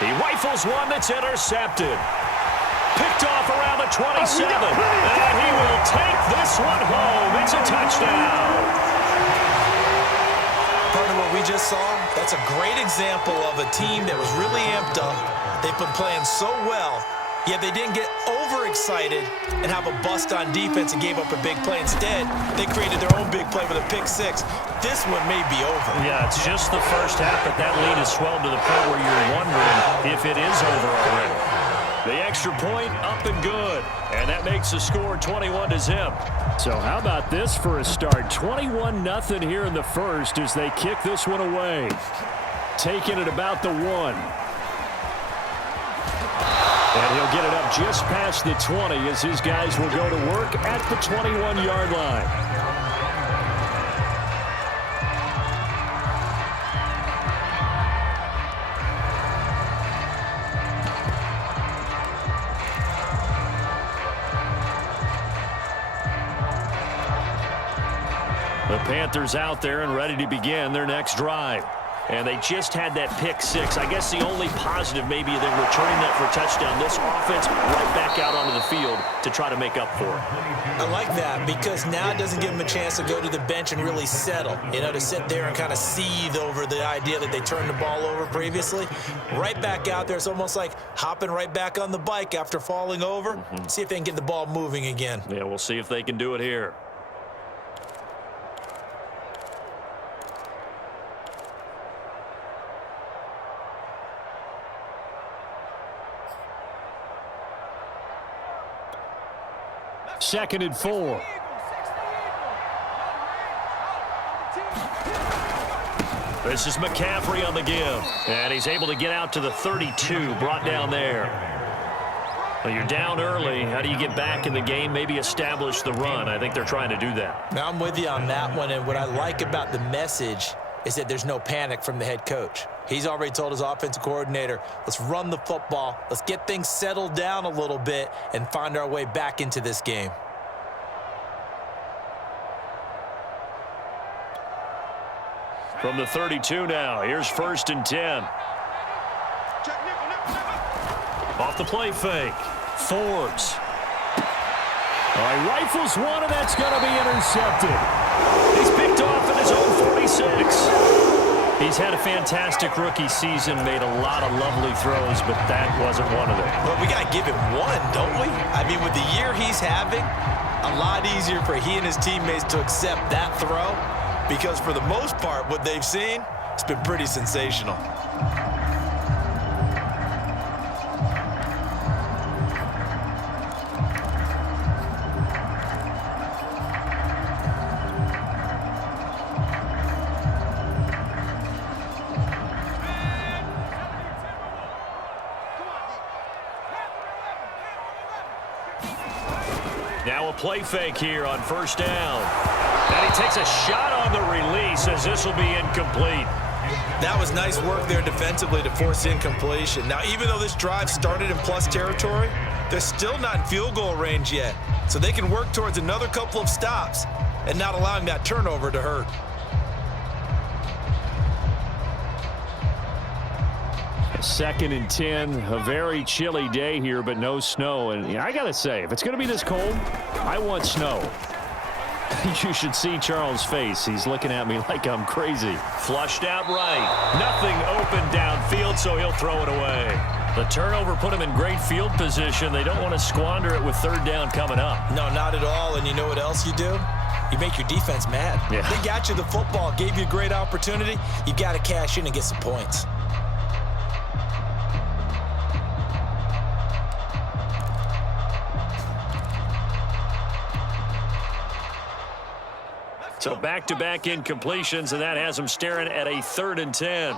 He rifles one that's intercepted. Picked off around the 27. And he will take this one home. It's a touchdown. Partner, what we just saw, that's a great example of a team that was really amped up. They've been playing so well, yet they didn't get overexcited and have a bust on defense and gave up a big play. Instead, they created their own big play with a pick six. This one may be over. Yeah, it's just the first half, but that lead has swelled to the point where you're wondering if it is over already. The extra point up and good, and that makes the score 21-0. So how about this for a start? 21-0 here in the first as they kick this one away. Taking it about the 1. And he'll get it up just past the 20 as his guys will go to work at the 21-yard line. The Panthers out there and ready to begin their next drive. And they just had that pick six. I guess the only positive maybe they're returning that for a touchdown. This offense right back out onto the field to try to make up for it. I like that because now it doesn't give them a chance to go to the bench and really settle. You know, to sit there and kind of seethe over the idea that they turned the ball over previously. Right back out there. It's almost like hopping right back on the bike after falling over. See if they can get the ball moving again. Yeah, we'll see if they can do it here. Second and 4. This is McCaffrey on the give. And he's able to get out to the 32, brought down there. Well, you're down early. How do you get back in the game? Maybe establish the run. I think they're trying to do that. Now, I'm with you on that one. And what I like about the message is that there's no panic from the head coach. He's already told his offensive coordinator, let's run the football, let's get things settled down a little bit and find our way back into this game. From the 32 now, here's 1st and 10. Off the play fake, Forbes. All right, rifles one, and that's going to be intercepted. He's picked off at his own 46. He's had a fantastic rookie season, made a lot of lovely throws, but that wasn't one of them. Well, we got to give him one, don't we? I mean, with the year he's having, a lot easier for he and his teammates to accept that throw because for the most part, what they've seen, it's been pretty sensational. Now a play fake here on 1st down. And he takes a shot on the release as this will be incomplete. That was nice work there defensively to force incompletion. Now, even though this drive started in plus territory, they're still not in field goal range yet. So they can work towards another couple of stops and not allowing that turnover to hurt. Second and 10, a very chilly day here, but no snow. And I got to say, if it's going to be this cold, I want snow. You should see Charles' face. He's looking at me like I'm crazy. Flushed out right. Nothing open downfield, so he'll throw it away. The turnover put him in great field position. They don't want to squander it with 3rd down coming up. No, not at all. And you know what else you do? You make your defense mad. Yeah. They got you the football, gave you a great opportunity. You got to cash in and get some points. So back-to-back incompletions, and that has them staring at a 3rd and 10.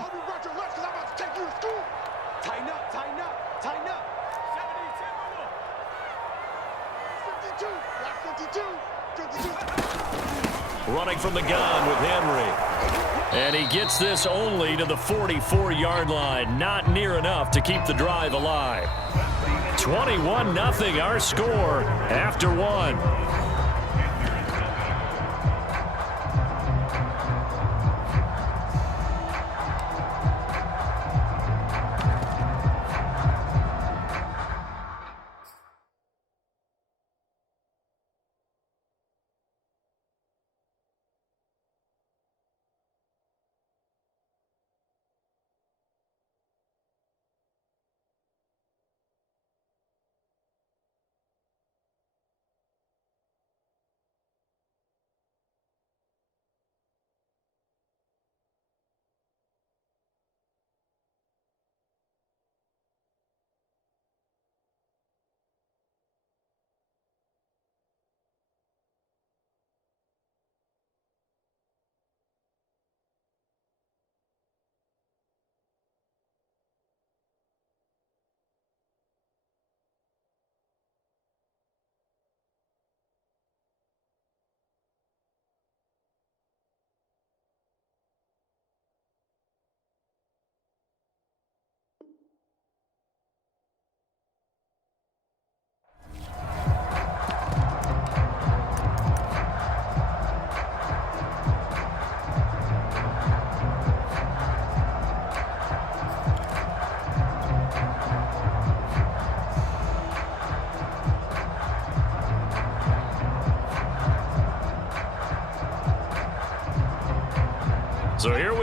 Running from the gun with Henry. And he gets this only to the 44-yard line. Not near enough to keep the drive alive. 21-0 our score after 1.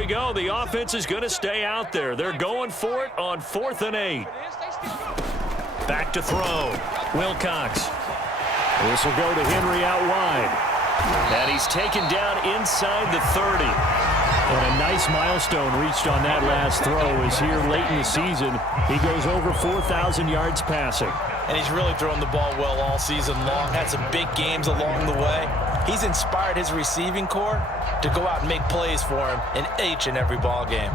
go. The offense is going to stay out there. They're going for it on 4th and 8. Back to throw. Wilcox. This will go to Henry out wide. And he's taken down inside the 30. And a nice milestone reached on that last throw is here late in the season. He goes over 4,000 yards passing. And he's really thrown the ball well all season long. Had some big games along the way. He's inspired his receiving corps to go out and make plays for him in each and every ball game.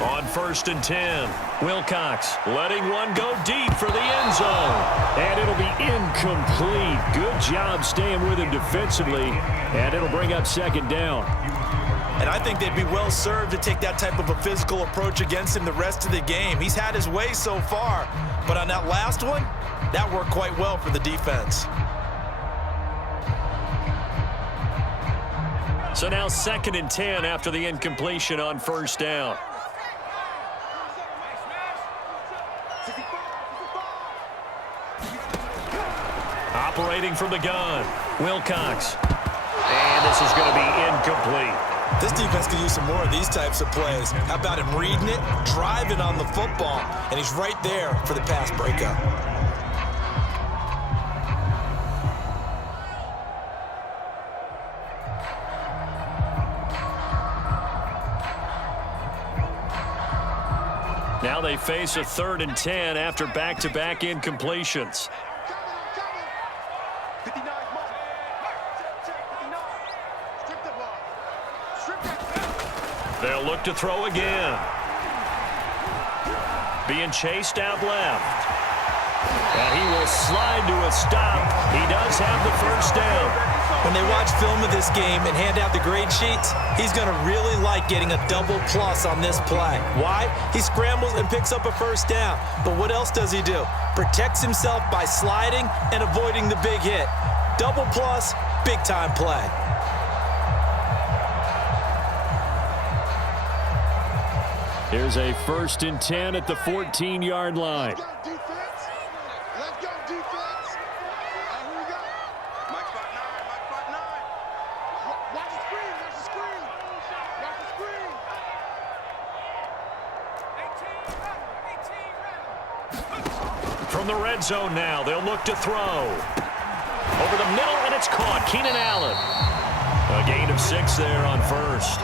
On 1st and 10, Wilcox letting one go deep for the end zone. And it'll be incomplete. Good job staying with him defensively. And it'll bring up 2nd down. And I think they'd be well served to take that type of a physical approach against him the rest of the game. He's had his way so far. But on that last one, that worked quite well for the defense. So now 2nd and 10 after the incompletion on 1st down. Operating from the gun, Wilcox. And this is going to be incomplete. This defense could use some more of these types of plays. How about him reading it, driving on the football, and he's right there for the pass breakup. Now they face a 3rd and 10 after back-to-back incompletions. They'll look to throw again. Being chased out left. And he will slide to a stop. He does have the 1st down. When they watch film of this game and hand out the grade sheets, he's going to really like getting a double plus on this play. Why? He scrambles and picks up a 1st down. But what else does he do? Protects himself by sliding and avoiding the big hit. Double plus, big-time play. Here's a 1st and 10 at the 14-yard line. Let's go, defense. Here we go. Mike spot 9. Watch the screen. Watch the screen. From the red zone now, they'll look to throw. Over the middle, and it's caught. Keenan Allen. A gain of 6 there on 1st.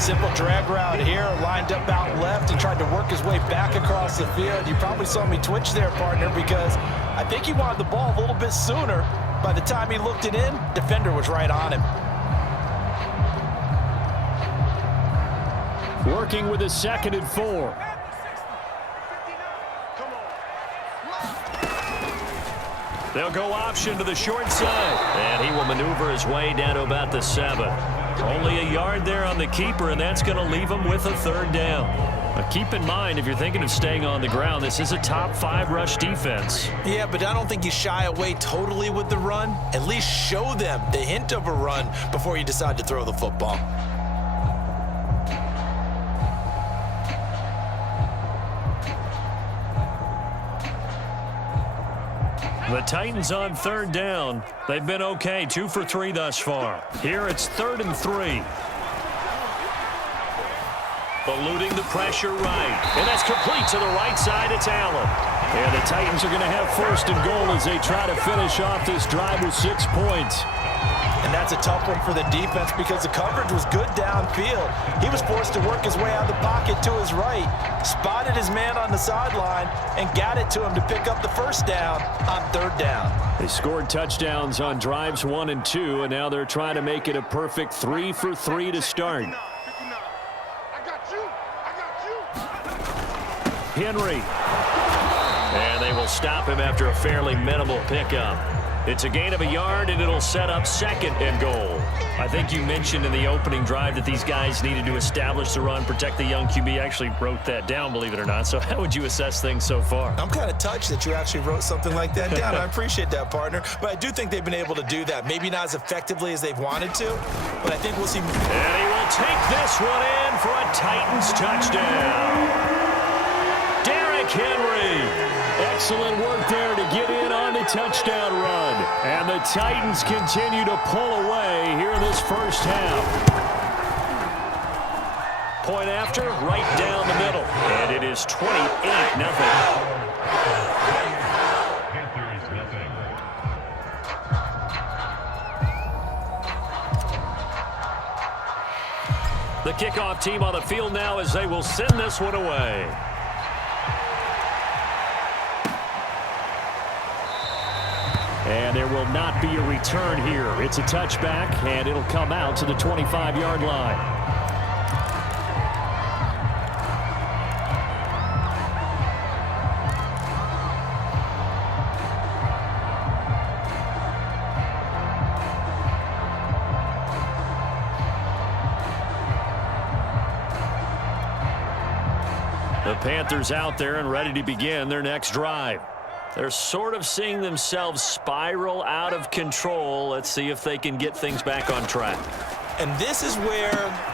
Simple drag route here, lined up out left and tried to work his way back across the field. You probably saw me twitch there, partner, because I think he wanted the ball a little bit sooner. By the time he looked it in, defender was right on him. Working with a 2nd and 4. They'll go option to the short side. And he will maneuver his way down to about the 7. Only a yard there on the keeper, and that's going to leave him with a 3rd down. Now keep in mind, if you're thinking of staying on the ground, this is a top 5 rush defense. Yeah, but I don't think you shy away totally with the run. At least show them the hint of a run before you decide to throw the football. The Titans on 3rd down. They've been okay, 2 for 3 thus far. Here it's 3rd and 3. Eluding the pressure right. And that's complete to the right side. It's Allen. And the Titans are going to have 1st and goal as they try to finish off this drive with 6 points. And that's a tough one for the defense because the coverage was good downfield. He was forced to work his way out of the pocket to his right, spotted his man on the sideline, and got it to him to pick up the 1st down on 3rd down. They scored touchdowns on drives 1 and 2, and now they're trying to make it a perfect 3 for 3 to start. Henry. And they will stop him after a fairly minimal pickup. It's a gain of a yard, and it'll set up 2nd and goal. I think you mentioned in the opening drive that these guys needed to establish the run, protect the young QB. I actually wrote that down, believe it or not. So how would you assess things so far? I'm kind of touched that you actually wrote something like that down. I appreciate that, partner. But I do think they've been able to do that. Maybe not as effectively as they've wanted to, but I think we'll see. And he will take this one in for a Titans touchdown. Henry. Excellent work there to get in on the touchdown run. And the Titans continue to pull away here in this first half. Point after, right down the middle. And it is 28-0. The kickoff team on the field now as they will send this one away. And there will not be a return here. It's a touchback, and it'll come out to the 25-yard line. The Panthers out there and ready to begin their next drive. They're sort of seeing themselves spiral out of control. Let's see if they can get things back on track. And this is where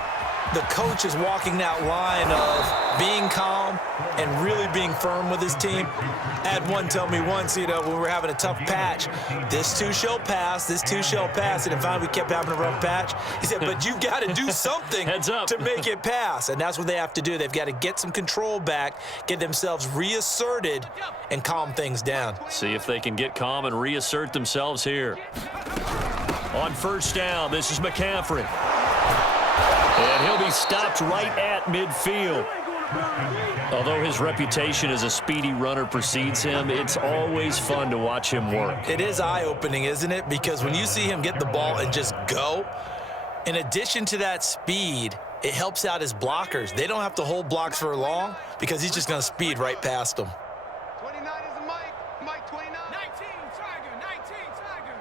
the coach is walking that line of being calm and really being firm with his team. I had one tell me once, when we were having a tough patch, this too shall pass, this too shall pass. And finally we kept having a rough patch. He said, but you got to do something to make it pass. And that's what they have to do. They've got to get some control back, get themselves reasserted, and calm things down. See if they can get calm and reassert themselves here. On first down, this is McCaffrey. And he'll be stopped right at midfield. Although his reputation as a speedy runner precedes him, it's always fun to watch him work. It is eye-opening, isn't it? Because when you see him get the ball and just go, in addition to that speed, it helps out his blockers. They don't have to hold blocks for long because he's just going to speed right past them. 29 is a Mike. Mike 29. 19, Tiger. 19, Tiger.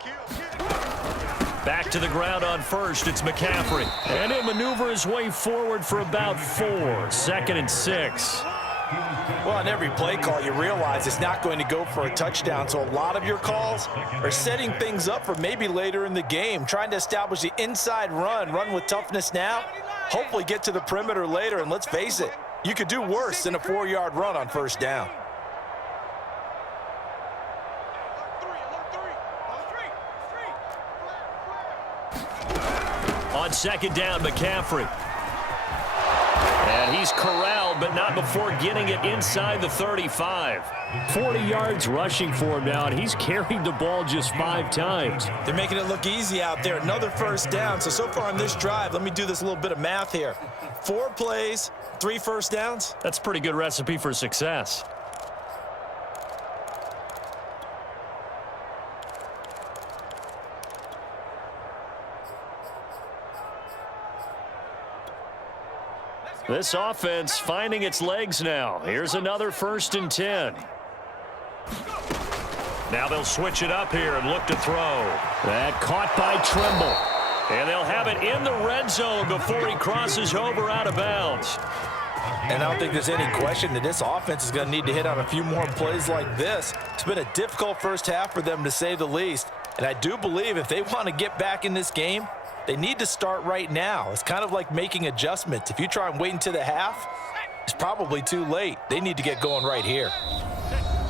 Kill. Back to the ground on first, it's McCaffrey. And he'll maneuver his way forward for about 4. 2nd and 6. Well, on every play call, you realize it's not going to go for a touchdown. So a lot of your calls are setting things up for maybe later in the game, trying to establish the inside run with toughness now, hopefully get to the perimeter later. And let's face it, you could do worse than a 4-yard run on first down. On second down, McCaffrey. And he's corralled, but not before getting it inside the 35. 40 yards rushing for him now, and he's carried the ball just 5 times. They're making it look easy out there. Another first down. So far on this drive, let me do this little bit of math here. 4 plays, 3 first downs. That's a pretty good recipe for success. This offense finding its legs now. Here's another 1st and 10. Now they'll switch it up here and look to throw. That caught by Trimble. And they'll have it in the red zone before he crosses over out of bounds. And I don't think there's any question that this offense is going to need to hit on a few more plays like this. It's been a difficult first half for them, to say the least. And I do believe if they want to get back in this game, they need to start right now. It's kind of like making adjustments. If you try and wait until the half, it's probably too late. They need to get going right here.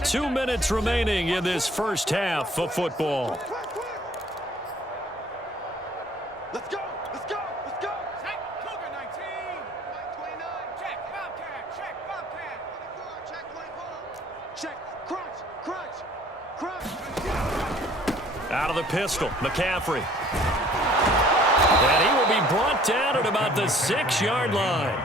2 minutes remaining in this first half of football. Let's go. Check, Cougar 19. Mike 29. Check, Bobcat. Check, Bobcat. 24. Check. Crunch. Out of the pistol, McCaffrey. And he will be brought down at about the 6-yard line.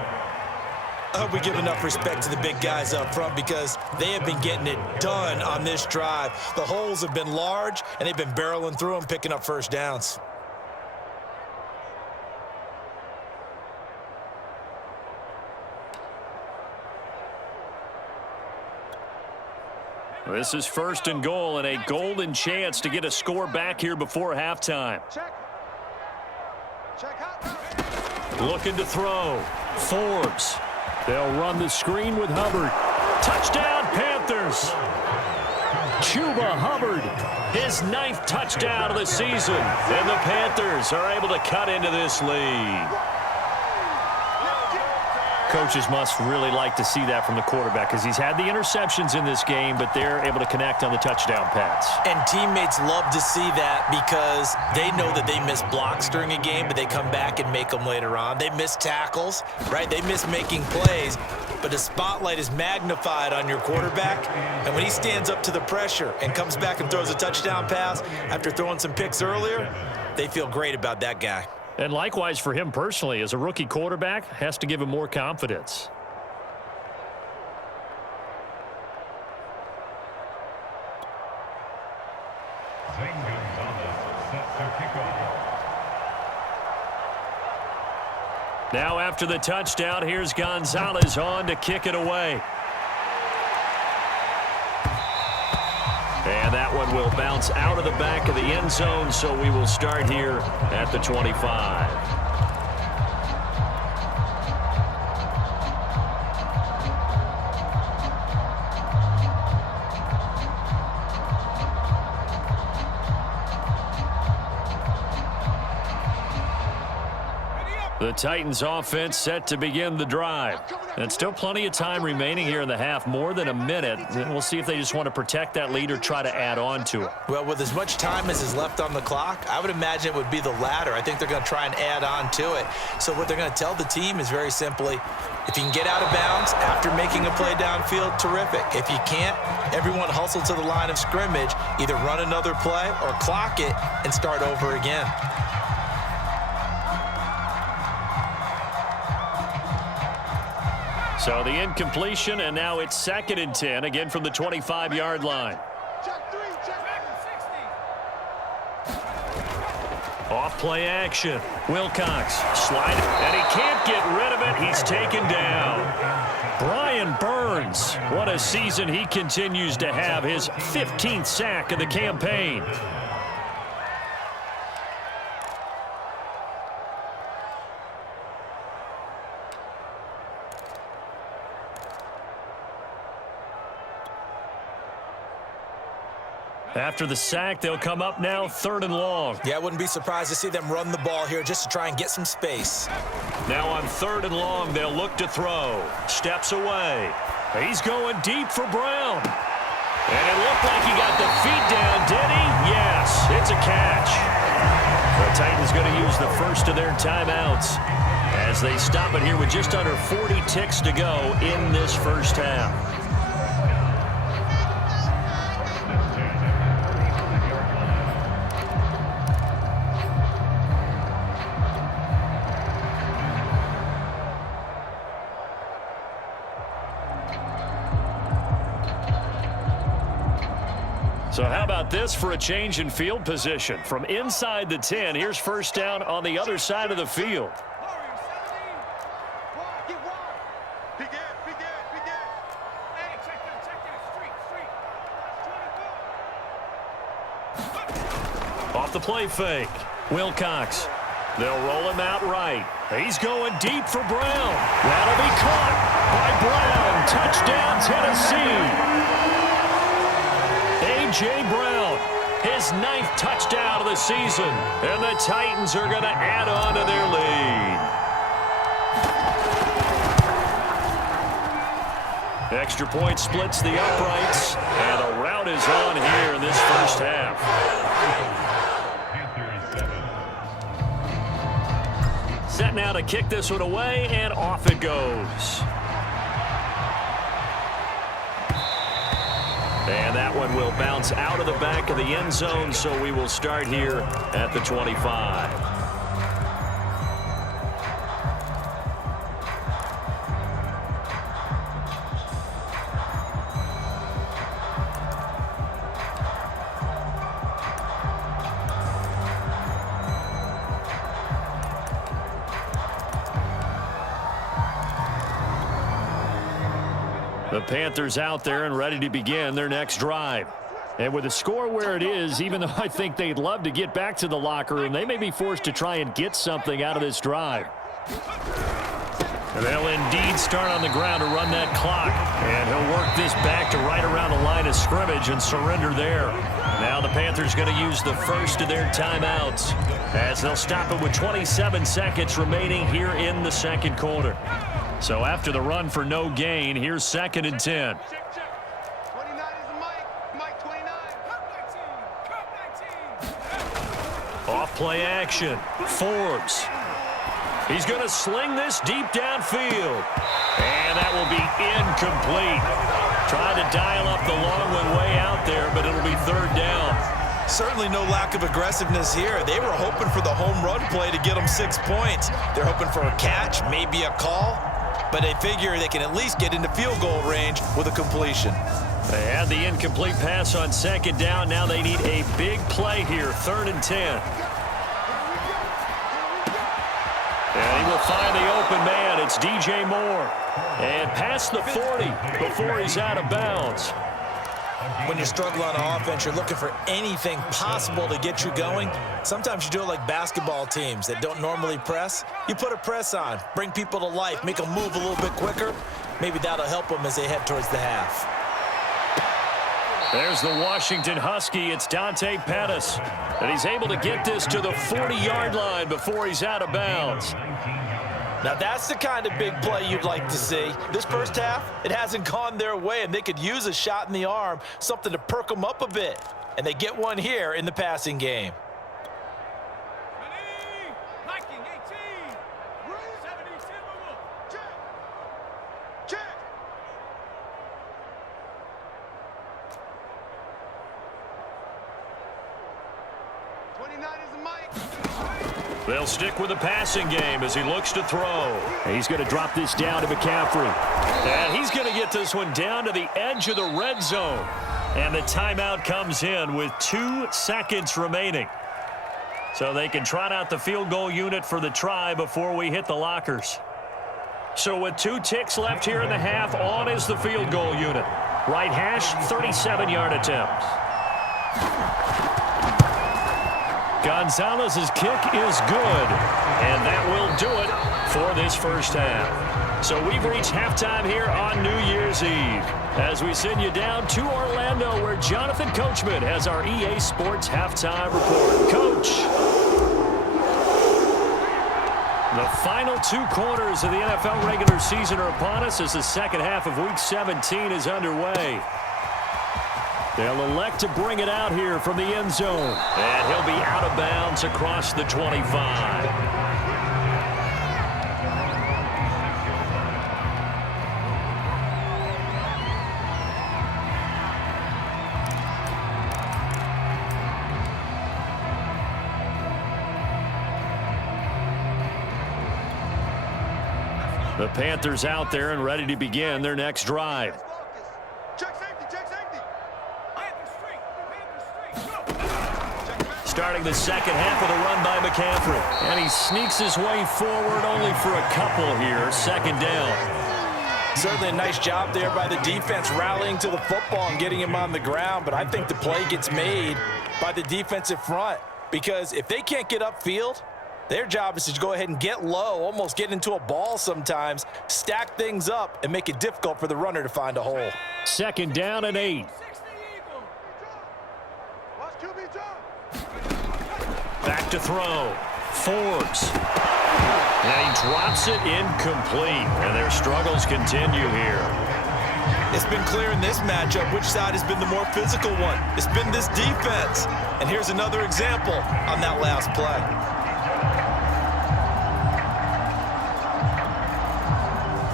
I hope we give enough respect to the big guys up front because they have been getting it done on this drive. The holes have been large, and they've been barreling through them, picking up first downs. This is 1st and goal and a golden chance to get a score back here before halftime. Check out. Looking to throw. Forbes. They'll run the screen with Hubbard. Touchdown, Panthers. Chuba Hubbard, his 9th touchdown of the season. And the Panthers are able to cut into this lead. coaches must really like to see that from the quarterback because he's had the interceptions in this game, but they're able to connect on the touchdown pass. And teammates love to see that because they know that they miss blocks during a game, but they come back and make them later on. They miss tackles, right? They miss making plays, but the spotlight is magnified on your quarterback. And when he stands up to the pressure and comes back and throws a touchdown pass after throwing some picks earlier, they feel great about that guy. And likewise for him personally, as a rookie quarterback, has to give him more confidence. Now after the touchdown, here's Gonzalez on to kick it away. And that one will bounce out of the back of the end zone, so we will start here at the 25. The Titans offense set to begin the drive. And still plenty of time remaining here in the half, more than a minute. And we'll see if they just want to protect that lead or try to add on to it. Well, with as much time as is left on the clock, I would imagine it would be the latter. I think they're going to try and add on to it. So what they're going to tell the team is very simply, if you can get out of bounds after making a play downfield, terrific. If you can't, everyone hustle to the line of scrimmage, either run another play or clock it and start over again. So the incompletion, and now it's 2nd and 10, again from the 25-yard line. Check 3, check 60. Off play action. Wilcox slide, and he can't get rid of it. He's taken down. Brian Burns, what a season he continues to have, his 15th sack of the campaign. After the sack, they'll come up now 3rd and long. Yeah, I wouldn't be surprised to see them run the ball here just to try and get some space. Now on 3rd and long, they'll look to throw. Steps away. He's going deep for Brown. And it looked like he got the feet down, did he? Yes, it's a catch. The Titans going to use the first of their timeouts as they stop it here with just under 40 ticks to go in this first half. So how about this for a change in field position? From inside the 10, here's first down on the other side of the field. Warriors 17. Wide, get wide. Big air, big air, big air. Hey, check that. Street. Off the play fake. Wilcox. They'll roll him out right. He's going deep for Brown. That'll be caught by Brown. Touchdown, Tennessee. A.J. Brown, his 9th touchdown of the season. And the Titans are going to add on to their lead. Extra point splits the uprights. And the route is on here in this first half. Set now to kick this one away, and off it goes. And that one will bounce out of the back of the end zone, so we will start here at the 25. The Panthers out there and ready to begin their next drive. And with the score where it is, even though I think they'd love to get back to the locker room, they may be forced to try and get something out of this drive. And they'll indeed start on the ground to run that clock. And he'll work this back to right around the line of scrimmage and surrender there. Now the Panthers going to use the first of their timeouts as they'll stop it with 27 seconds remaining here in the second quarter. So after the run for no gain, here's 2nd and 10. Check, check. 29 is Mike. Mike 29. Off play action. Forbes. He's going to sling this deep downfield. And that will be incomplete. Trying to dial up the long one way out there, but it'll be 3rd down. Certainly no lack of aggressiveness here. They were hoping for the home run play to get them 6 points. They're hoping for a catch, maybe a call, but they figure they can at least get into field goal range with a completion. They had the incomplete pass on 2nd down. Now they need a big play here, 3rd and 10. And he will find the open man. It's DJ Moore. And past the 40 before he's out of bounds. When you struggle on offense, you're looking for anything possible to get you going. Sometimes you do it like basketball teams that don't normally press. You put a press on, bring people to life, make them move a little bit quicker. Maybe that'll help them as they head towards the half. There's the Washington Husky. It's Dante Pettis. And he's able to get this to the 40-yard line before he's out of bounds. Now that's the kind of big play you'd like to see. This first half, it hasn't gone their way, and they could use a shot in the arm, something to perk them up a bit. And they get one here in the passing game. Check. 29 is Mike. They'll stick with the passing game as he looks to throw. He's going to drop this down to McCaffrey. And he's going to get this one down to the edge of the red zone. And the timeout comes in with 2 seconds remaining. So they can trot out the field goal unit for the try before we hit the lockers. So with 2 ticks left here in the half, on is the field goal unit. Right hash, 37-yard attempt. Gonzalez's kick is good, and that will do it for this first half. So we've reached halftime here on New Year's Eve as we send you down to Orlando where Jonathan Coachman has our EA Sports halftime report. Coach, the final 2 quarters of the NFL regular season are upon us as the second half of Week 17 is underway. They'll elect to bring it out here from the end zone. And he'll be out of bounds across the 25. The Panthers out there and ready to begin their next drive. Check safety, check safety. Starting the second half with a run by McCaffrey. And he sneaks his way forward only for a couple here. 2nd down. Certainly a nice job there by the defense rallying to the football and getting him on the ground. But I think the play gets made by the defensive front. Because if they can't get upfield, their job is to go ahead and get low, almost get into a ball sometimes, stack things up, and make it difficult for the runner to find a hole. 2nd down and 8. Watch QB jump. Back to throw. Forbes. And he drops it incomplete. And their struggles continue here. It's been clear in this matchup which side has been the more physical one. It's been this defense. And here's another example on that last play.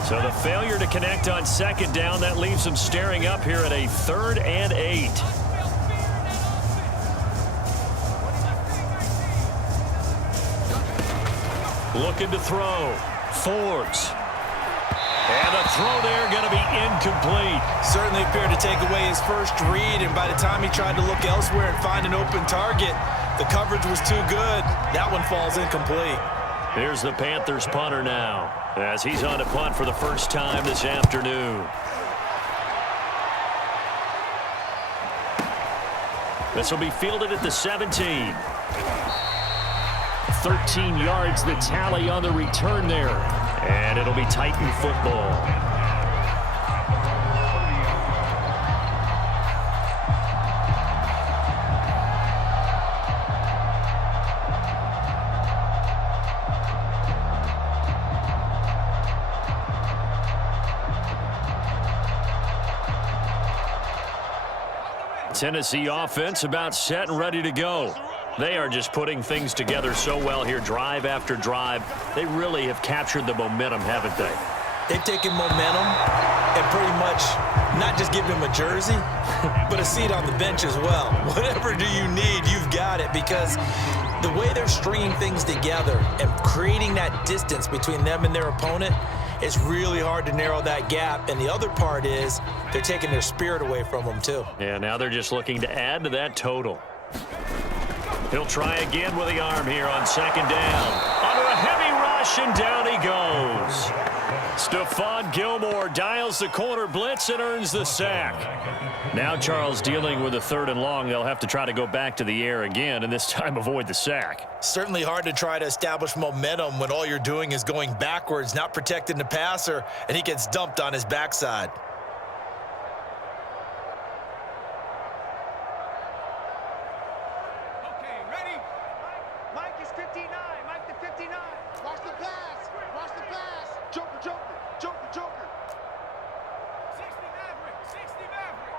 So the failure to connect on 2nd down, that leaves them staring up here at a 3rd and 8. Looking to throw. Forbes. And a throw there going to be incomplete. Certainly appeared to take away his first read, and by the time he tried to look elsewhere and find an open target, the coverage was too good. That one falls incomplete. Here's the Panthers punter now as he's on to punt for the first time this afternoon. This will be fielded at the 17. 13 yards the tally on the return there. And it'll be Titan football. Tennessee offense about set and ready to go. They are just putting things together so well here, drive after drive. They really have captured the momentum, haven't they? They've taken momentum and pretty much not just given him a jersey, but a seat on the bench as well. Whatever do you need, you've got it, because the way they're stringing things together and creating that distance between them and their opponent, it's really hard to narrow that gap. And the other part is they're taking their spirit away from them too. Yeah, now they're just looking to add to that total. He'll try again with the arm here on second down. Under a heavy rush, and down he goes. Stephon Gilmore dials the corner blitz and earns the sack. Now Charles dealing with a 3rd and long. They'll have to try to go back to the air again, and this time avoid the sack. Certainly hard to try to establish momentum when all you're doing is going backwards, not protecting the passer, and he gets dumped on his backside. Okay, ready? Mike is 59. Mike to 59. Watch the pass. Watch the pass. Joker, Joker, Joker, Joker. 60 Maverick. 60 Maverick.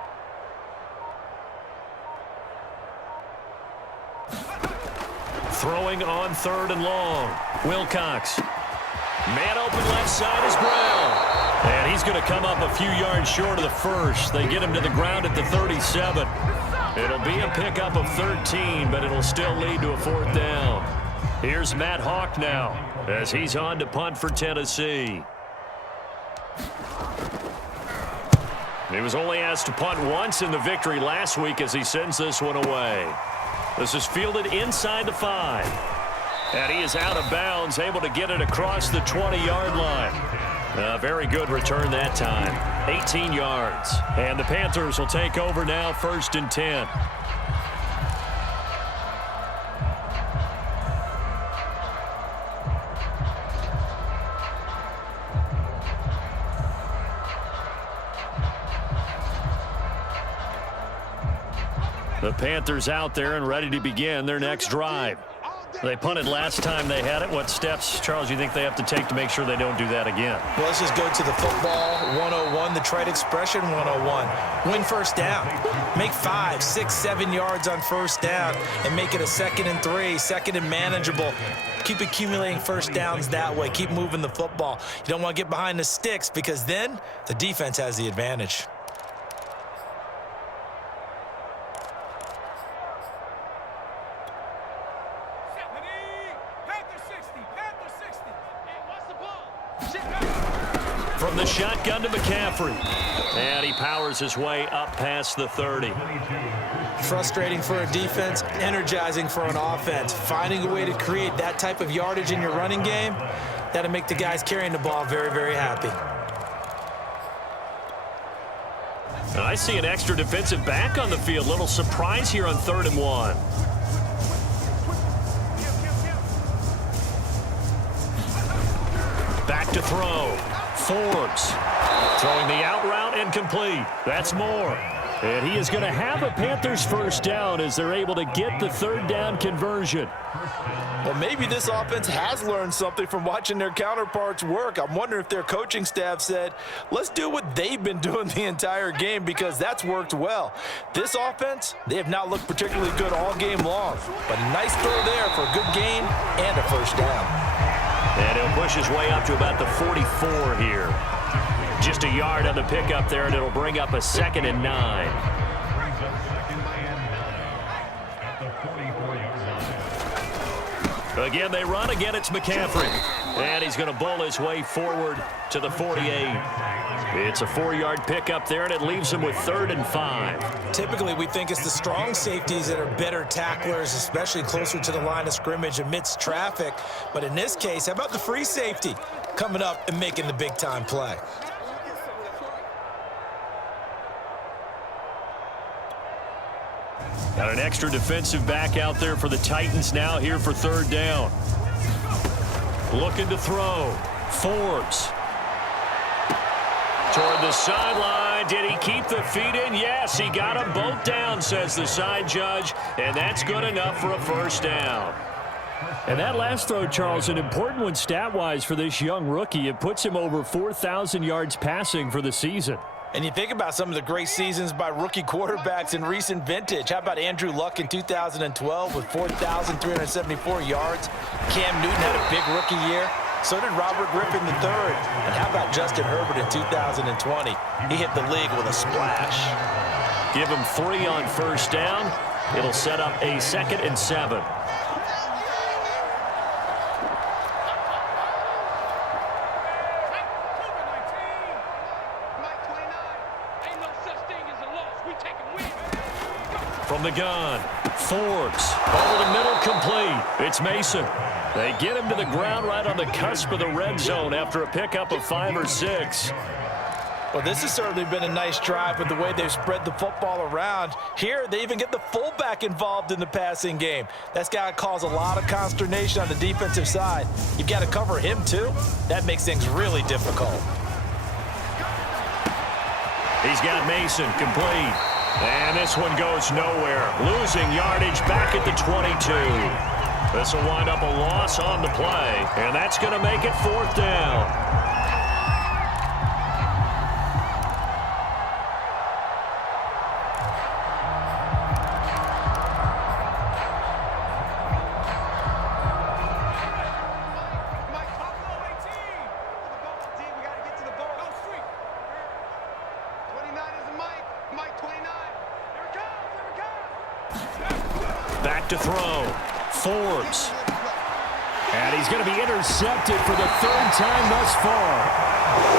Throwing on 3rd and long. Wilcox. Man open left side is Brown. And he's going to come up a few yards short of the first. They get him to the ground at the 37. It'll be a pickup of 13, but it'll still lead to a 4th down. Here's Matt Hawk now as he's on to punt for Tennessee. He was only asked to punt once in the victory last week as he sends this one away. This is fielded inside the 5. And he is out of bounds, able to get it across the 20-yard line. A very good return that time. 18 yards. And the Panthers will take over now, 1st and 10. The Panthers out there and ready to begin their next drive. They punted last time they had it. What steps, Charles, you think they have to take to make sure they don't do that again? Well, let's just go to the football 101, the trade expression 101. Win first down. Make 5, 6, 7 yards on first down and make it a 2nd and 3, 2nd and manageable. Keep accumulating first downs that way. Keep moving the football. You don't want to get behind the sticks because then the defense has the advantage. From the shotgun to McCaffrey. And he powers his way up past the 30. Frustrating for a defense, energizing for an offense. Finding a way to create that type of yardage in your running game, that'll make the guys carrying the ball very, very happy. I see an extra defensive back on the field. Little surprise here on 3rd and 1. Back to throw. Forbes throwing the out route and complete. That's Moore. And he is going to have a Panthers first down as they're able to get the 3rd down conversion. Well, maybe this offense has learned something from watching their counterparts work. I'm wondering if their coaching staff said, let's do what they've been doing the entire game because that's worked well. This offense, they have not looked particularly good all game long. But a nice throw there for a good gain and a first down. And he'll push his way up to about the 44 here. Just a yard on the pickup there, and it'll bring up a 2nd and 9. Again, they run. Again, it's McCaffrey. And he's going to bowl his way forward to the 48. It's a 4-yard pickup there, and it leaves him with 3rd and 5. Typically, we think it's the strong safeties that are better tacklers, especially closer to the line of scrimmage amidst traffic. But in this case, how about the free safety coming up and making the big-time play? Got an extra defensive back out there for the Titans now here for 3rd down. Looking to throw. Forbes. Toward the sideline. Did he keep the feet in? Yes, he got them both down, says the side judge. And that's good enough for a first down. And that last throw, Charles, an important one stat-wise for this young rookie. It puts him over 4,000 yards passing for the season. And you think about some of the great seasons by rookie quarterbacks in recent vintage. How about Andrew Luck in 2012 with 4,374 yards? Cam Newton had a big rookie year. So did Robert Griffin III. And how about Justin Herbert in 2020? He hit the league with a splash. Give him 3 on first down. It'll set up a 2nd and 7. From the gun, Forbes, over the middle, complete. It's Mason. They get him to the ground right on the cusp of the red zone after a pickup of 5 or 6. Well, this has certainly been a nice drive with the way they've spread the football around. Here, they even get the fullback involved in the passing game. That's got to cause a lot of consternation on the defensive side. You've got to cover him, too. That makes things really difficult. He's got Mason, complete. And this one goes nowhere. Losing yardage back at the 22. This will wind up a loss on the play, and that's going to make it 4th down. Back to throw. Forbes. And he's going to be intercepted for the 3rd time thus far.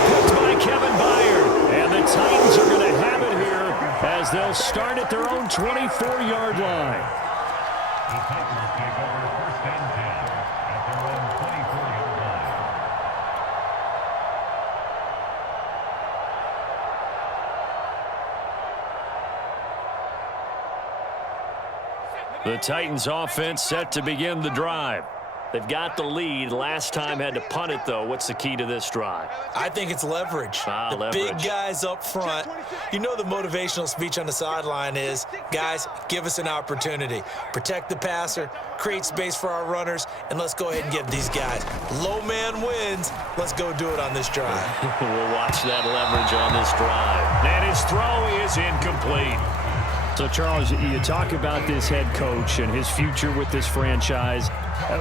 Picked by Kevin Byard. And the Titans are going to have it here as they'll start at their own 24-yard line. The Titans take over 1st and 10 at their own 24-yard line. The Titans offense set to begin the drive. They've got the lead. Last time had to punt it, though. What's the key to this drive? I think it's leverage. Leverage. Big guys up front. You know the motivational speech on the sideline is, guys, give us an opportunity. Protect the passer, create space for our runners, and let's go ahead and get these guys. Low man wins. Let's go do it on this drive. We'll watch that leverage on this drive. And his throw is incomplete. So, Charles, you talk about this head coach and his future with this franchise.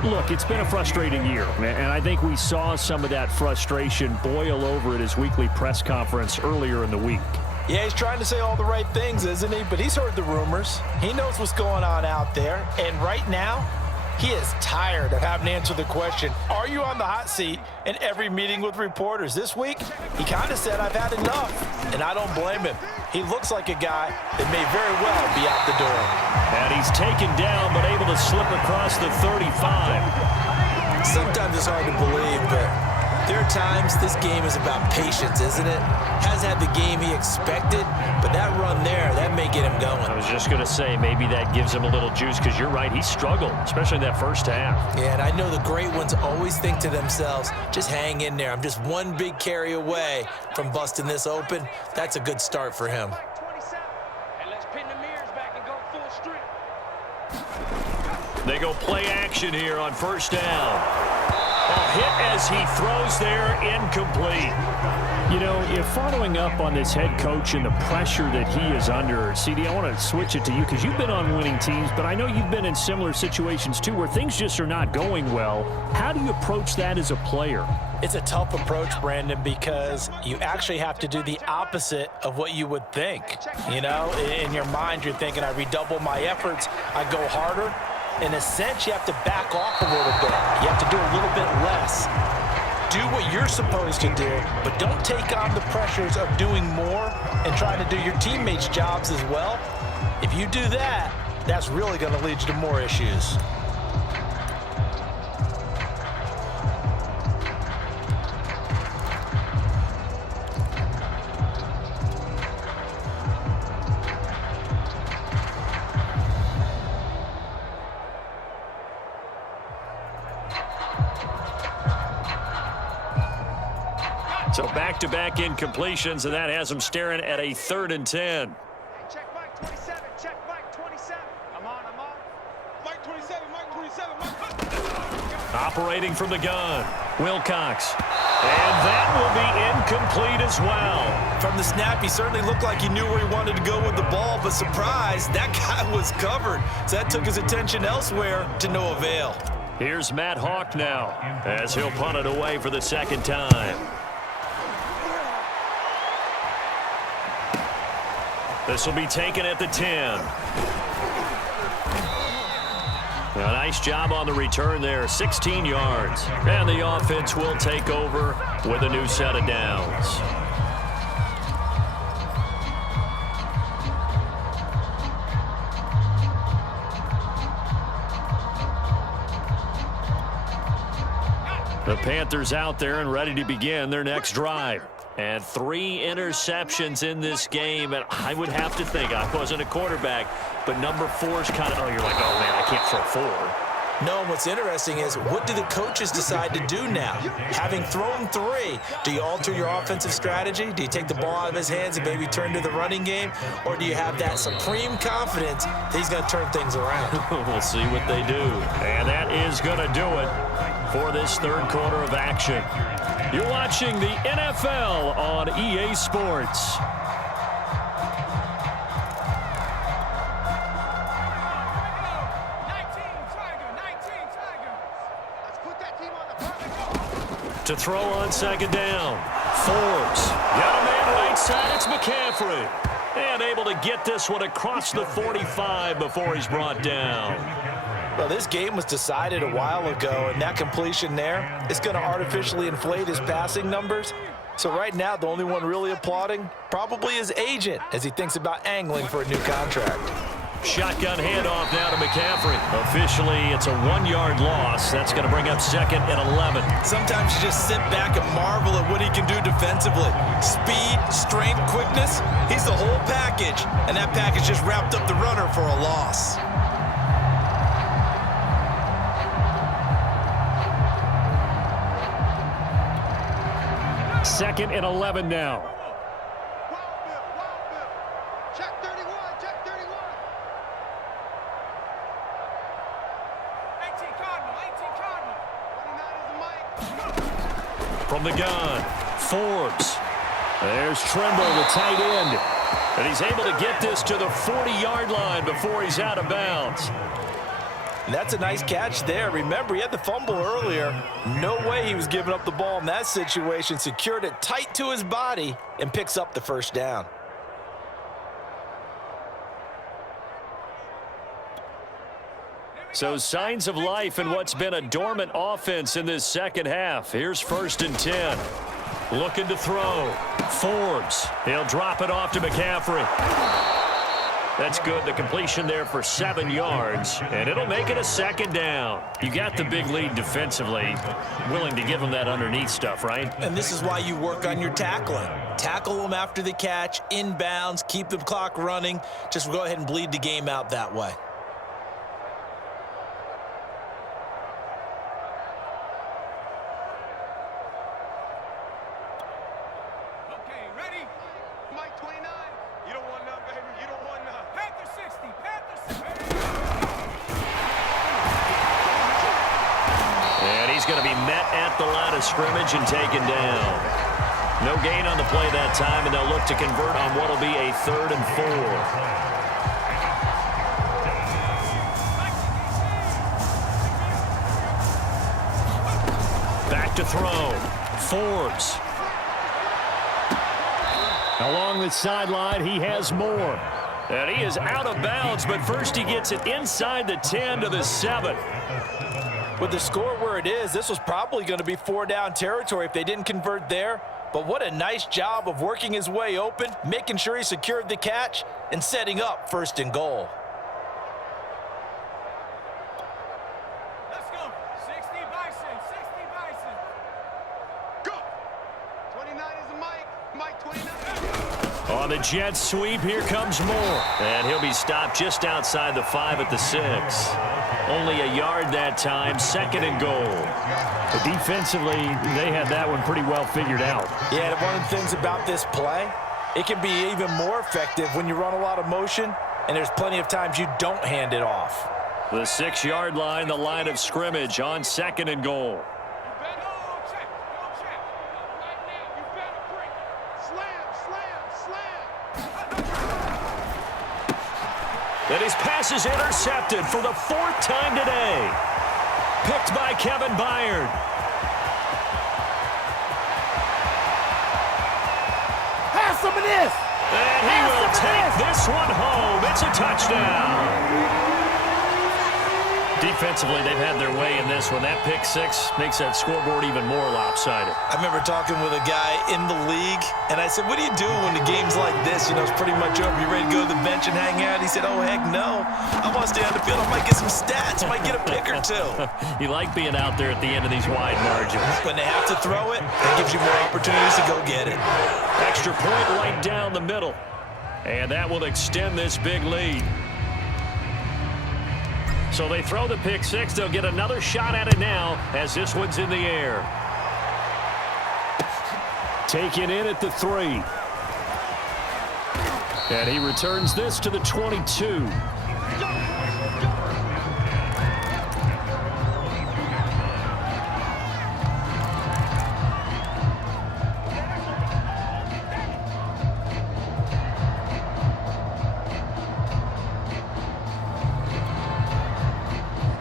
Look, it's been a frustrating year, and I think we saw some of that frustration boil over at his weekly press conference earlier in the week. Yeah, he's trying to say all the right things, isn't he? But he's heard the rumors. He knows what's going on out there. And right now, he is tired of having to answer the question, are you on the hot seat in every meeting with reporters? This week, he kind of said, I've had enough, and I don't blame him. He looks like a guy that may very well be out the door. And he's taken down, but able to slip across the 35. Sometimes it's hard to believe, but there are times this game is about patience, isn't it? Hasn't had the game he expected, but that run there, that may get him going. I was just going to say, maybe that gives him a little juice, because you're right, he struggled, especially in that first half. Yeah, and I know the great ones always think to themselves, just hang in there. I'm just one big carry away from busting this open. That's a good start for him. And let's pin the mirrors back and go full strip. They go play action here on first down. A hit as he throws there, incomplete. You know, if following up on this head coach and the pressure that he is under, CD, I want to switch it to you because you've been on winning teams, but I know you've been in similar situations too where things just are not going well. How do you approach that as a player? It's a tough approach, Brandon, because you actually have to do the opposite of what you would think. You know, in your mind, you're thinking, I redouble my efforts, I go harder. In a sense, you have to back off a little bit. You have to do a little bit less. Do what you're supposed to do, but don't take on the pressures of doing more and trying to do your teammates' jobs as well. If you do that, that's really going to lead you to more issues. So back-to-back incompletions, and that has him staring at a 3rd and 10. Check Mike 27. Check Mike 27. I'm on. Mike Operating from the gun, Wilcox. And that will be incomplete as well. From the snap, he certainly looked like he knew where he wanted to go with the ball, but surprise, that guy was covered. So that took his attention elsewhere to no avail. Here's Matt Hawk now as he'll punt it away for the second time. This will be taken at the 10. A nice job on the return there, 16 yards. And the offense will take over with a new set of downs. The Panthers out there and ready to begin their next drive. And 3 interceptions in this game, and I would have to think, I wasn't a quarterback, but number 4 is kind of, you're like, oh man, I can't throw 4. No, what's interesting is, what do the coaches decide to do now? Having thrown 3, do you alter your offensive strategy? Do you take the ball out of his hands and maybe turn to the running game? Or do you have that supreme confidence that he's going to turn things around? We'll see what they do. And that is going to do it for this third quarter of action. You're watching the NFL on EA Sports. To throw on second down. Forbes. Got a man right side. It's McCaffrey. And able to get this one across the 45 before he's brought down. Well, this game was decided a while ago, and that completion there is going to artificially inflate his passing numbers. So right now, the only one really applauding probably his agent as he thinks about angling for a new contract. Shotgun handoff now to McCaffrey. Officially, it's a 1-yard loss. That's going to bring up second and 11. Sometimes you just sit back and marvel at what he can do defensively. Speed, strength, quickness, he's the whole package. And that package just wrapped up the runner for a loss. Second and 11 now. Check 31, check 31. 18 Cardinal, 18 Cardinal. 29 is the mic. From the gun, Forbes. There's Trimble, the tight end. And he's able to get this to the 40-yard line before he's out of bounds. That's a nice catch there. Remember, he had the fumble earlier. No way he was giving up the ball in that situation. Secured it tight to his body and picks up the first down. So signs of life in what's been a dormant offense in this second half. Here's first and 10. Looking to throw. Forbes. He'll drop it off to McCaffrey. That's good. The completion there for 7 yards, and it'll make it a second down. You got the big lead defensively. Willing to give him that underneath stuff, right? And this is why you work on your tackling. Tackle them after the catch, inbounds, keep the clock running. Just go ahead and bleed the game out that way. Okay, ready? Mike 29. You don't want none, baby. You don't want none. Panther 60, Panther 60. And he's going to be met at the line of scrimmage and taken down. No gain on the play that time, and they'll look to convert on what will be a 3rd and 4. Back to throw. Forbes. Along the sideline, he has more. And he is out of bounds, but first he gets it inside the 10 to the 7. With the score where it is, this was probably going to be 4-down territory if they didn't convert there. But what a nice job of working his way open, making sure he secured the catch, and setting up 1st and goal. Let's go. 60 Bison, 60 Bison. Go. 29 is the mic. Mike 29. On the jet sweep, here comes Moore. And he'll be stopped just outside the 5 at the 6. Only a yard that time, 2nd and goal. But defensively, they had that one pretty well figured out. Yeah, and one of the things about this play, it can be even more effective when you run a lot of motion, and there's plenty of times you don't hand it off. The 6-yard line, the line of scrimmage on 2nd and goal. And his pass is intercepted for the 4th time today. Picked by Kevin Byard. Have some of this. And he will take this one home. It's a touchdown. Defensively, they've had their way in this one. That pick six makes that scoreboard even more lopsided. I remember talking with a guy in the league, and I said, what do you do when the game's like this? You know, it's pretty much over. You ready to go to the bench and hang out? He said, oh, heck no. I want to stay on the field. I might get some stats. I might get a pick or two. You like being out there at the end of these wide margins. When they have to throw it, that gives you more opportunities to go get it. Extra point right down the middle. And that will extend this big lead. So they throw the pick six. They'll get another shot at it now as this one's in the air. Taken in at the 3. And he returns this to the 22.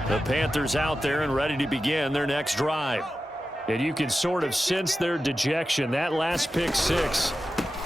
The Panthers out there and ready to begin their next drive. And you can sort of sense their dejection. That last pick six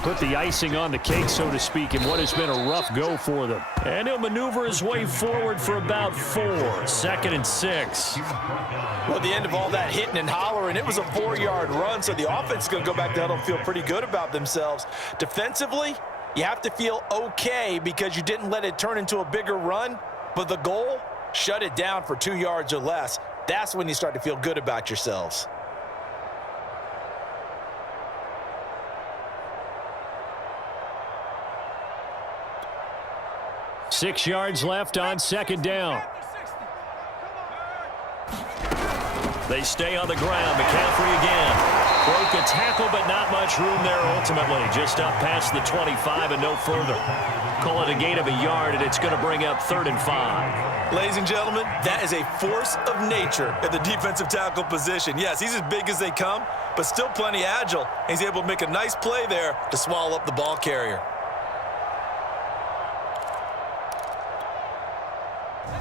put the icing on the cake, so to speak, in what has been a rough go for them. And he'll maneuver his way forward for about 4. 2nd and 6. Well, at the end of all that hitting and hollering, it was a 4-yard run, so the offense is going to go back to huddle and feel pretty good about themselves. Defensively, you have to feel okay because you didn't let it turn into a bigger run, but the goal, shut it down for 2 yards or less. That's when you start to feel good about yourselves. Six yards left on 2nd down. They stay on the ground. McCaffrey again. Broke a tackle, but not much room there ultimately. Just up past the 25 and no further. Call it a gain of a yard, and it's going to bring up 3rd and 5. Ladies and gentlemen, that is a force of nature at the defensive tackle position. Yes, he's as big as they come, but still plenty agile. He's able to make a nice play there to swallow up the ball carrier.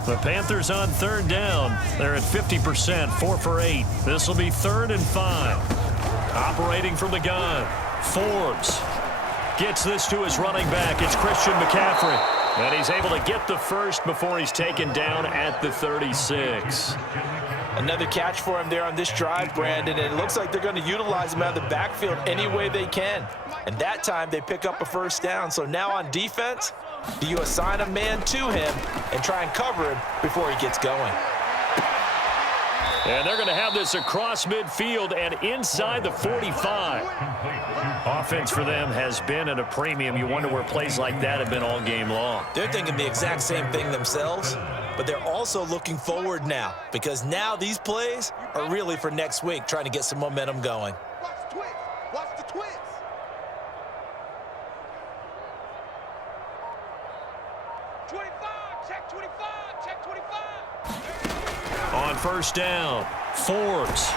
The Panthers on 3rd down. They're at 50%, 4 for 8. This will be 3rd and 5. Operating from the gun, Forbes gets this to his running back. It's Christian McCaffrey. And he's able to get the first before he's taken down at the 36. Another catch for him there on this drive, Brandon, and it looks like they're going to utilize him out of the backfield any way they can. And that time they pick up a 1st down. So now on defense, do you assign a man to him and try and cover him before he gets going? And they're going to have this across midfield and inside the 45. Offense for them has been at a premium. You wonder where plays like that have been all game long. They're thinking the exact same thing themselves, but they're also looking forward now because now these plays are really for next week, trying to get some momentum going. Watch the twist. Watch the twist. On 1st down, Forbes.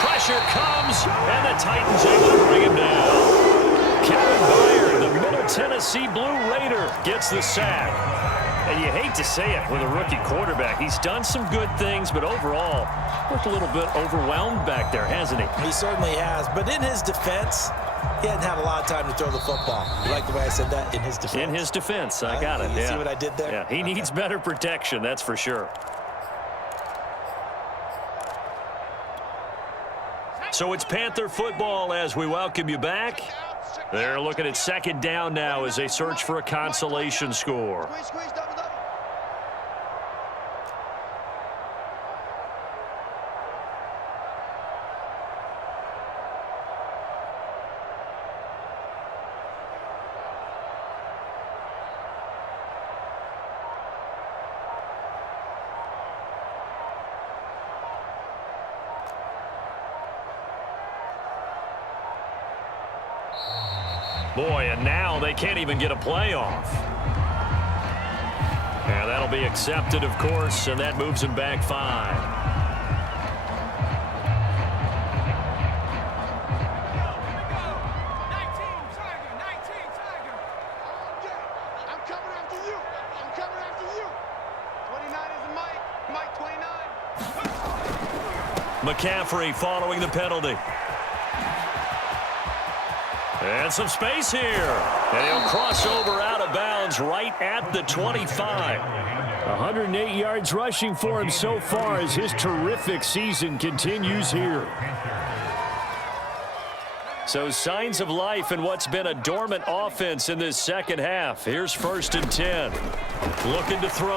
Pressure comes, and the Titans able to bring him down. Kevin Byard, the Middle Tennessee Blue Raider, gets the sack. And you hate to say it with a rookie quarterback. He's done some good things, but overall, looked a little bit overwhelmed back there, hasn't he? He certainly has, but in his defense, he hadn't had a lot of time to throw the football. You like the way I said that? In his defense. In his defense, I got it. You yeah. see what I did there? Yeah, he needs better protection, that's for sure. So it's Panther football as we welcome you back. They're looking at 2nd down now as they search for a consolation score. Squeeze, double, double. Boy, and now they can't even get a playoff. And that'll be accepted, of course, and that moves him back 5. McCaffrey following the penalty. And some space here. And he'll cross over out of bounds right at the 25. 108 yards rushing for him so far as his terrific season continues here. So signs of life in what's been a dormant offense in this second half. Here's 1st and 10. Looking to throw.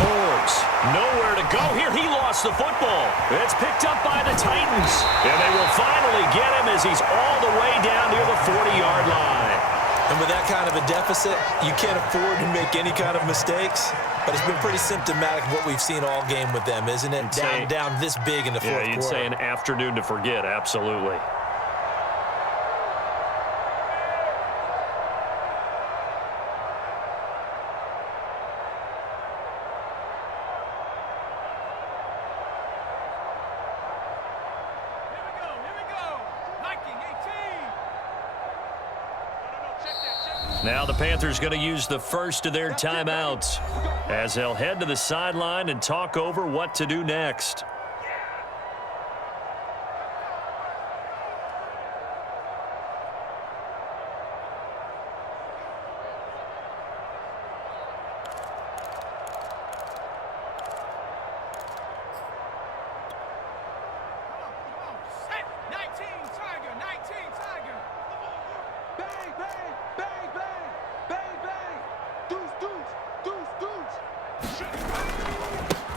Forbes. Nowhere to go here. He lost the football. It's picked up by the Titans. And they will finally get him as he's all the way down near the 40-yard line. And with that kind of a deficit, you can't afford to make any kind of mistakes. But it's been pretty symptomatic of what we've seen all game with them, isn't it? Down this big in the fourth quarter. Yeah, you'd say an afternoon to forget. Absolutely. Now the Panthers going to use the first of their timeouts as they'll head to the sideline and talk over what to do next.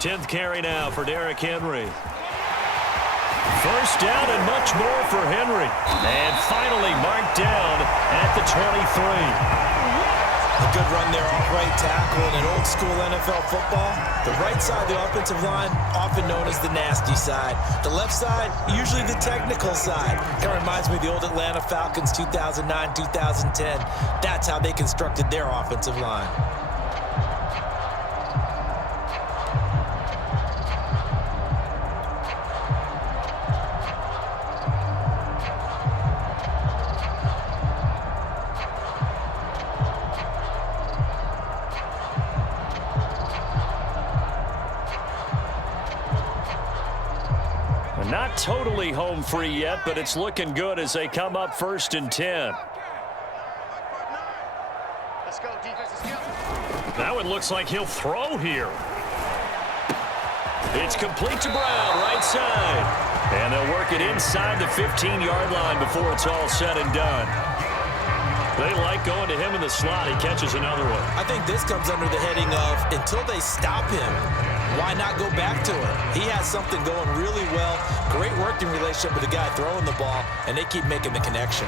Tenth carry now for Derrick Henry. First down and much more for Henry. And finally marked down at the 23. A good run there off right tackle in an old school NFL football. The right side of the offensive line, often known as the nasty side. The left side, usually the technical side. Kind of reminds me of the old Atlanta Falcons 2009, 2010. That's how they constructed their offensive line. Not totally home free yet, but it's looking good as they come up 1st and 10. Let's go, defense, let's go. That one looks like he'll throw here. It's complete to Brown, right side. And they'll work it inside the 15-yard line before it's all said and done. They like going to him in the slot. He catches another one. I think this comes under the heading of until they stop him, why not go back to it? He has something going really well. Great working relationship with the guy throwing the ball, and they keep making the connection.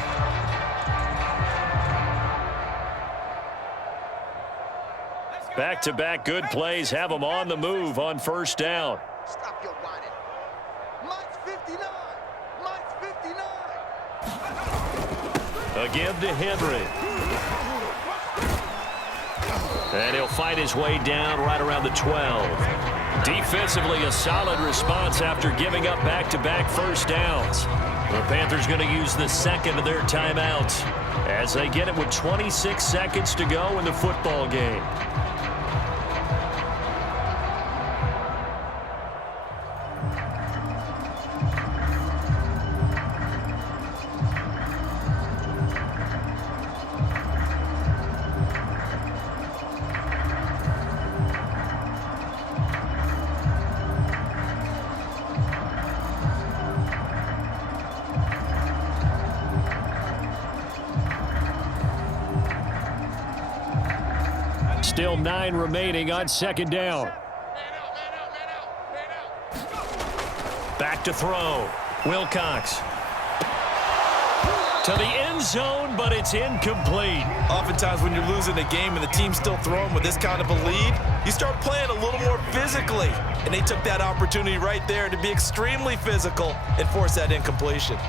Back-to-back good plays have them on the move on 1st down. Stop your whining. Mike's 59. Mike's 59. Again to Henry. And he'll fight his way down right around the 12. Defensively, a solid response after giving up back-to-back first downs. The Panthers going to use the second of their timeouts as they get it with 26 seconds to go in the football game. Still 9 remaining on 2nd down. Back to throw. Wilcox. To the end zone, but it's incomplete. Oftentimes when you're losing a game and the team's still throwing with this kind of a lead, you start playing a little more physically. And they took that opportunity right there to be extremely physical and force that incompletion.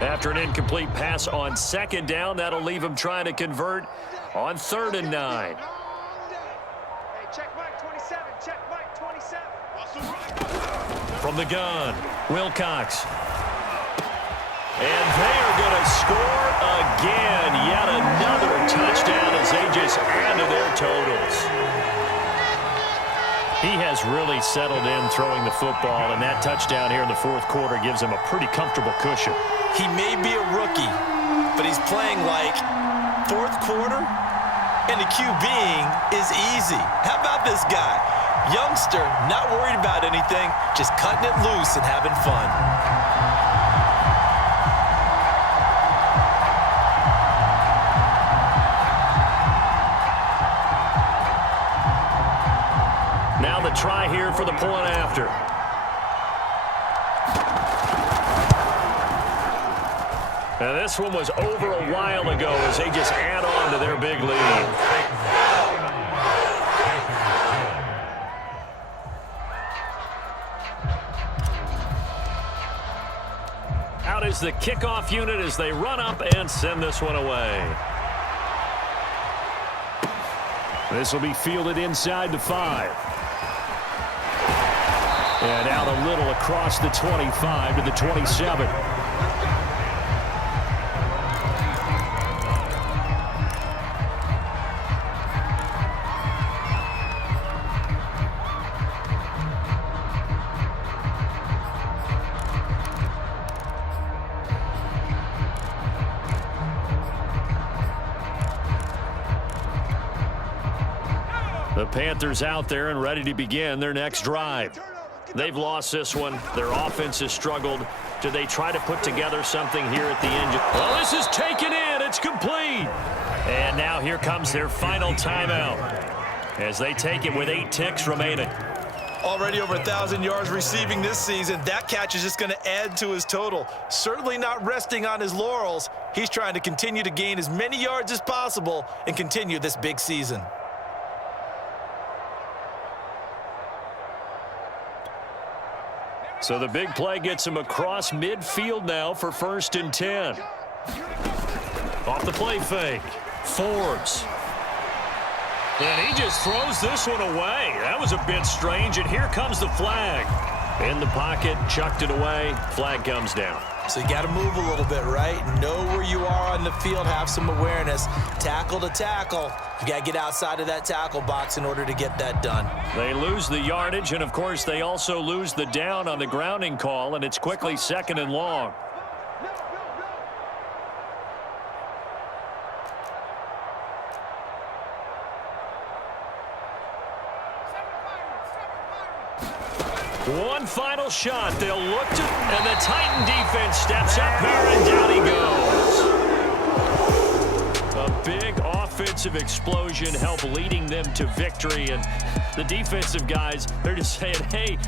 After an incomplete pass on second down, that'll leave him trying to convert on 3rd and 9. Hey, check Mike 27. Check Mike 27. From the gun, Wilcox. And they are going to score again. Yet another touchdown as they just add to their totals. He has really settled in throwing the football, and that touchdown here in the 4th quarter gives him a pretty comfortable cushion. He may be a rookie, but he's playing like 4th quarter, and the QBing is easy. How about this guy? Youngster, not worried about anything, just cutting it loose and having fun. Now the try here for the point after. Now this one was over a while ago as they just add on to their big lead. Out is the kickoff unit as they run up and send this one away. This will be fielded inside the 5. And out a little across the 25 to the 27. The Panthers out there and ready to begin their next drive. They've lost this one. Their offense has struggled. Do they try to put together something here at the end? Well, this is taken in. It's complete. And now here comes their final timeout as they take it with 8 ticks remaining. Already over 1,000 yards receiving this season. That catch is just going to add to his total. Certainly not resting on his laurels. He's trying to continue to gain as many yards as possible and continue this big season. So the big play gets him across midfield now for 1st and 10. Off the play fake. Forbes. And he just throws this one away. That was a bit strange, and here comes the flag. In the pocket, chucked it away. Flag comes down. So you got to move a little bit, right? Know where you are on the field, have some awareness. Tackle to tackle. You got to get outside of that tackle box in order to get that done. They lose the yardage, and of course they also lose the down on the grounding call, and it's quickly 2nd and long. One final shot. They'll look to, and the Titan defense steps up here, and down he goes. A big offensive explosion helped leading them to victory, and the defensive guys, they're just saying, hey,